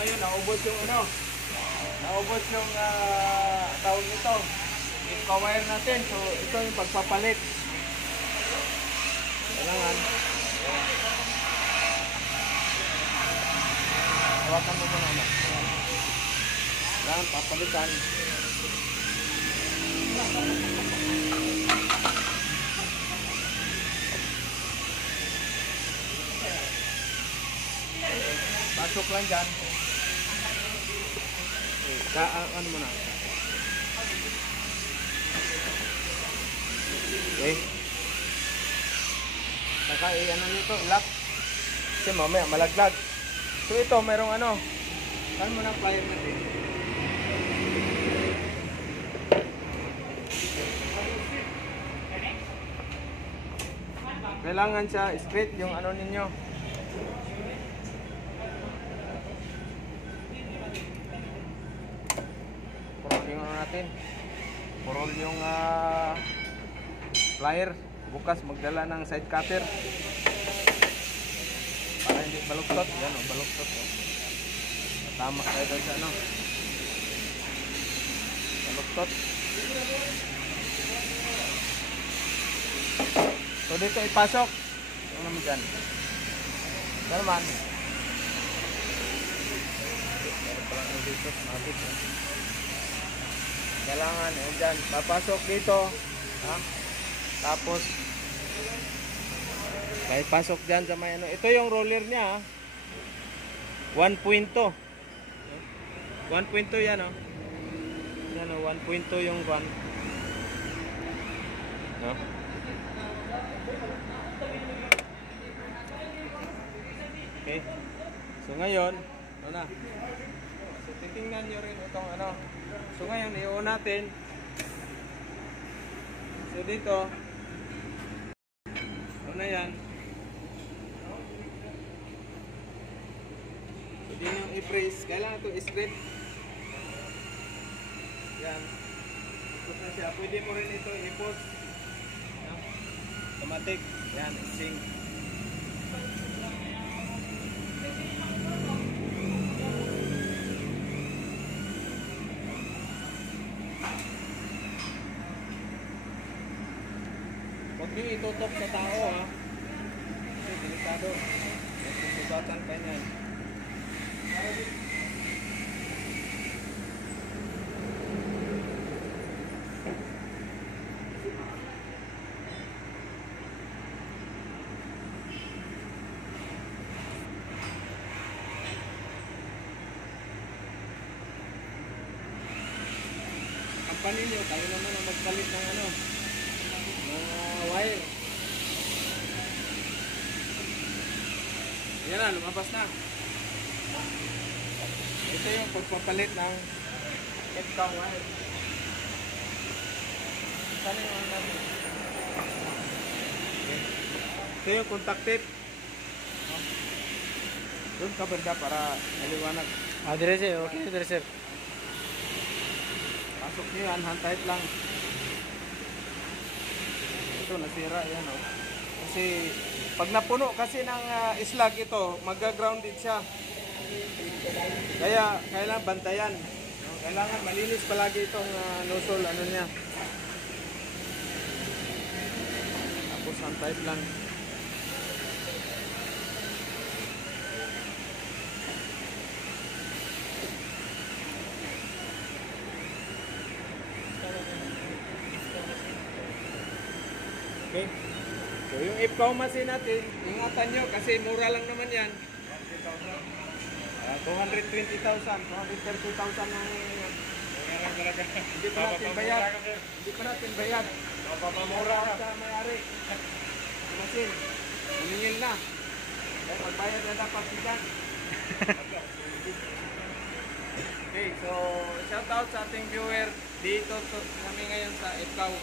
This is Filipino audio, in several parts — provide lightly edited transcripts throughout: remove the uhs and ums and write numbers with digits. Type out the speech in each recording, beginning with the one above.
ngayon, naubos yung ano, naubos yung tawag nito, yung ka-wire natin. So, ito yung pagpapalit. Kailangan. Hawakan mo muna na. Kailangan papalitan. Pasok lang dyan. Ano mo na? Okay. Saka ano nito, lock. Kasi mamaya malaglag. So ito, merong ano. Saan mo na plier natin? Kailangan siya straight yung ano ninyo. Purol yung ano natin. Purol yung plier. Bukas magdala ng side cutter. Para hindi baluktot. Yan o, baluktot o. Tama tayo doon sa ano. Baluktot. So dito ipasok. Ano naman dyan? Ano naman? Dito, mabit. Kailangan, yun dyan. Papasok dito. Ha? Tapos, kahit pasok dyan sa may ano. Ito yung roller niya. 1.2. 1.2 yan o. Yan o, 1.2 yung 1. No? Okay. So ngayon, ano na? So titingnan nyo rin itong ano. So ngayon, i-on natin. So dito, ano na yan? So din yung i-press. Kailangan ito i-strip. Yan. Ipos na siya. Pwede mo rin ito i-pos. Automatic. Yan, i-sync. Huwag nyo itutok sa tao ha. Kasi delikado. Nagsusugatan pa niyan. Kampanin nyo, tayo naman ang magpalit ng ano, wire. Yan na, lumabas na. Ito yung pagpapalit ng headcount wire. Saan yung ano natin? Okay. Ito yung contact tape. Doon ka banda para maliwanag. Dire sir, okay dire sir. Pasok nyo yan, hand tight lang. Ito, nasira yan o. Kasi pag napuno kasi ng slag ito, mag-grounded siya. Kaya kailangan bantayan. Kailangan malinis palagi itong nozzle, ano niya. Tapos hand tight lang. Okay. So yung IFCO machine natin, ingatan nyo kasi mura lang naman yan. 220,000, 230,000 ang hindi pa natin bayad. Hindi pa natin bayad. Mura sa may-ari. Machine. Uningil na. Kaya magbayad na dapat siyan. Okay, so shout out sa ating viewer dito kami ngayon sa IFCO.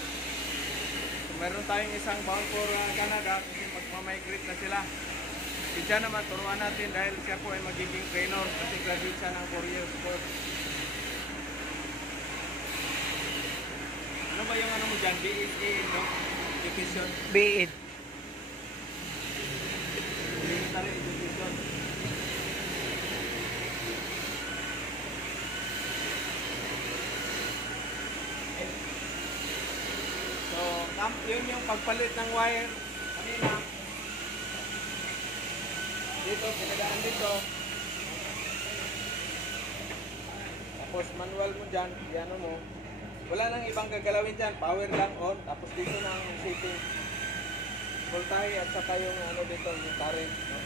Meron tayong isang bound for Canada kasi magmamigrate na sila. Siya naman, turuan natin dahil siya po ay magiging trainer kasi graduate siya ng 4 years course. Ano ba yung ano mo dyan? BSA, no? Education? BEd. Military Education. yun yung pagpalit ng wire. Kanina. Dito, pinagaan dito. Tapos manual mo dyan, piano mo. Wala nang ibang gagalawin dyan. Power lang on. Tapos dito na ang setting. Voltahe at saka yung ano dito, yung current. No?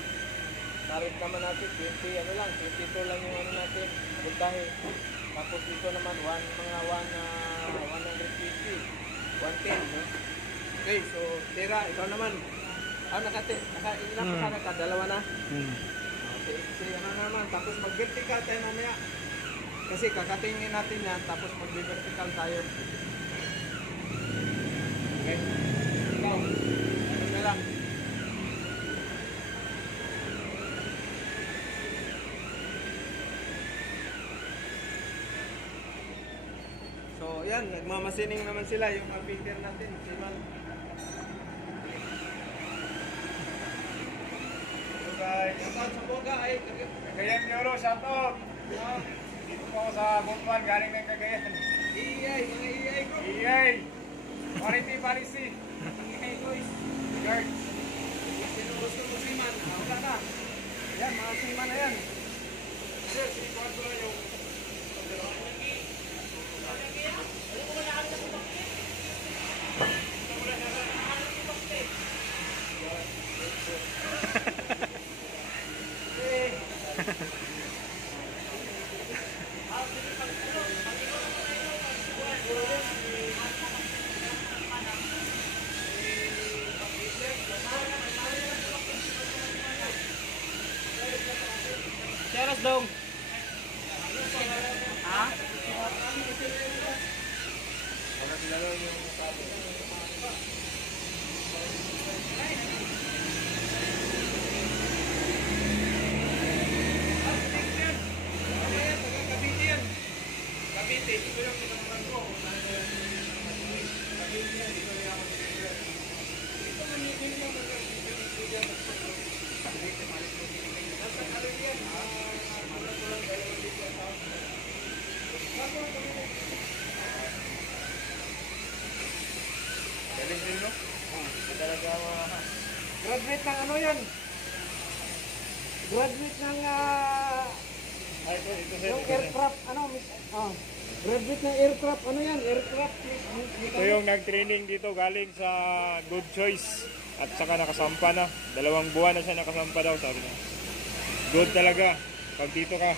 Current naman natin, 20, ano lang, 22 lang yung ano natin, voltahe. Tapos dito naman, mga 150, 110, no? Okay, so, Tira, ikaw naman. Ilan pa sana ka? Dalawa na? Okay, ano naman. Tapos mag-vertical tayo mamaya. Kasi kakatingin natin yan, tapos mag-vertical tayo. Okay? Ikaw, ano na lang. So, yan, nagmamasining naman sila yung mga finger natin. Siman. Hello guys. Shoutout sa Boga ay Cagayan de Oro, shout out. Dito po ako sa Bukwan, galing ng Cagayan. EI, mga EI group. EA. Parity, Parisi. EI boys. Guard. Sino gusto mo siman? Wala na. Yan, mga siman na yan. Sir, si Kwanto na yung... Cheers dong. Ha? Wala sila yung sabi. Cavite, ito yung pinakaman ko. Cavite, ito yung ito manitin mo mga Cavite, malit mo. Nasa Caribbean, mga tulang kayo dito sa galing din, no? Talaga, graduate ng ano yan? Graduate ng Ay, ito sir. yung aircraft, ano, graduate ng aircraft, ano yan? Aircraft, Ito yung nag-training dito galing sa Good Choice. At saka nakasampa na. 2 buwan na siya nakasampa daw, sabi niya. Good talaga. Pag dito ka.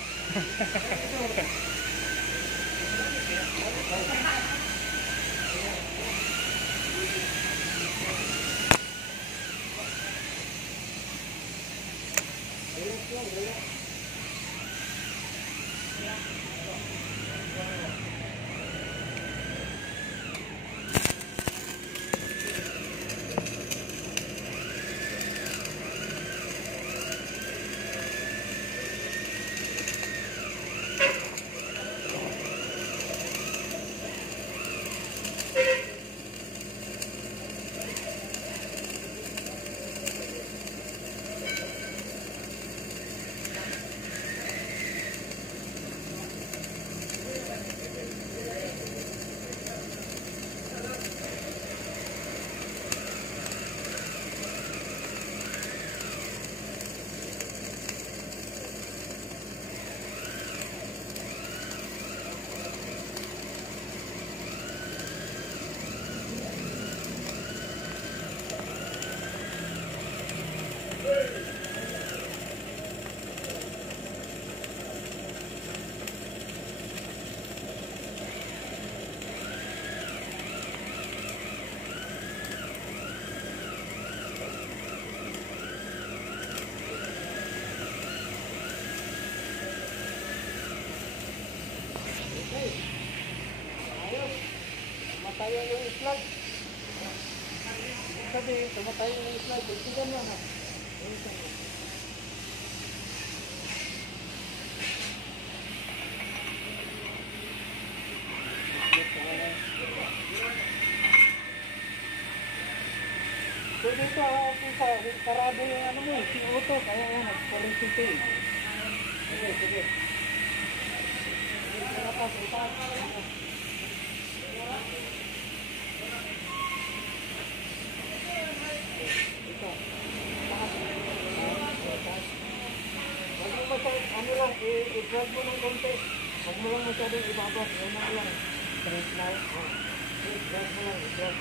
Tumatayo yung slug. Sabi, tumatayo yung slug. Tignan mo na. So dito, sarado yung ano mo, si Otto, kaya yan, nag-policy eh. Sige, sige. Huwag mo masyadong, ano lang, i-drag mo ng konti. Huwag mo lang masyadong ibabas. Yan na lang. Straight line. I-drag mo lang, i-drag.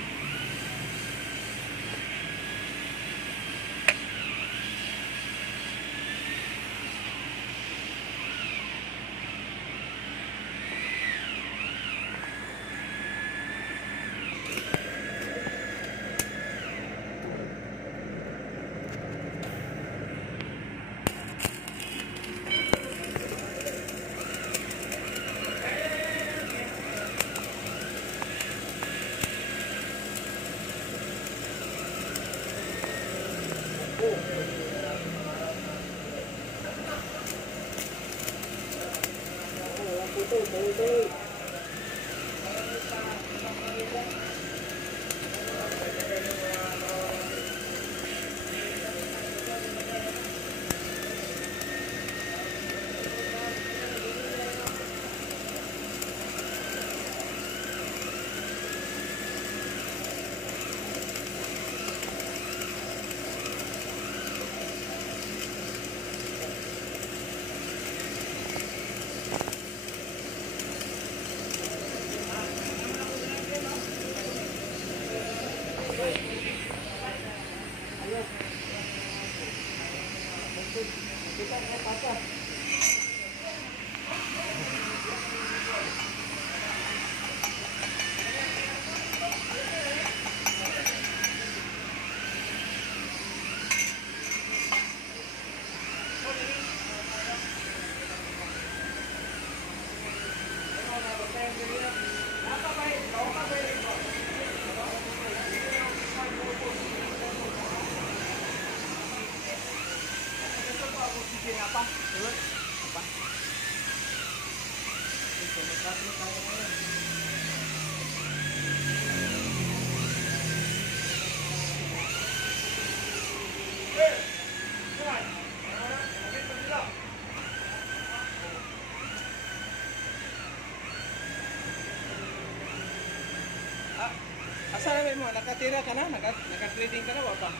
Asa namin mo? Nakatira ka na? Naka-trading ka na ba pa?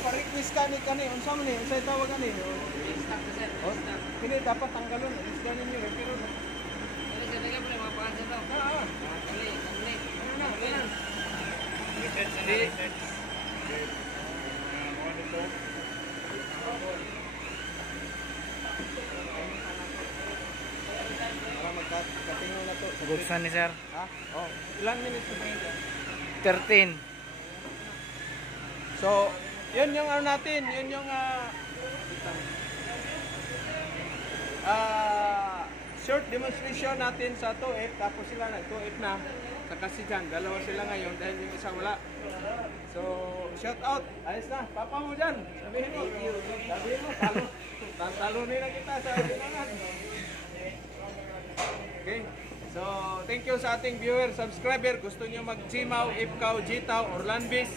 Pa-request ka ni kani, unsa man ni, unsay tawag ani? Oh, kini dapat tanggalon, isda ninyo pero para magkatingin na to. Buksan ni sir. Ha? Oh, ilang minutes na rin? 13. So, yun yung ano natin, yun yung short demonstration natin sa 2F, tapos sila nag-2F na. Saka si Jan, dalawa sila ngayon dahil yung isa wala. So, shout out. Ayos na, papa mo dyan. Sabihin mo, talunin na kita sa binangan. Okay. So, thank you sa ating viewer, subscriber. Gusto nyo mag-Gmaw, Ifkaw, Jitaw, or Landbis.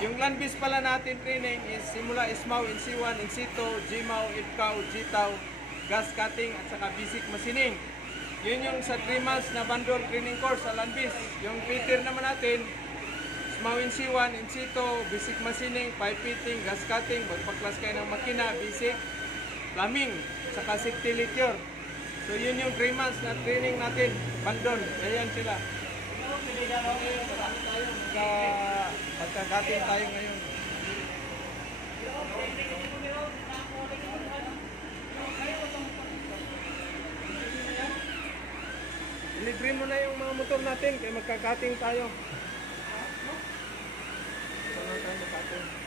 Yung Landbis pala natin training is simula Ismaw, NC1, NC2, Gmaw, Ifkaw, Jitaw, gas cutting, at saka basic machining. Yun yung sa 3 months na bundle training course sa Landbis. Yung Peter naman natin, Ismaw, NC1, NC2, basic machining, pipe fitting, gas cutting, magpaklas kayo ng makina, basic, plumbing, saka safety lecture. So yun yung 3 months na training natin, bundle. Ayan sila. Magkagating tayo ngayon. Libre mo na yung mga motor natin kaya magkagating tayo. Saan na tayo magkagating?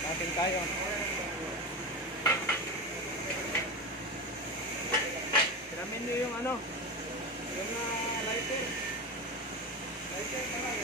Kating tayo. nyo yung ano, yung lighter. Lighter pala.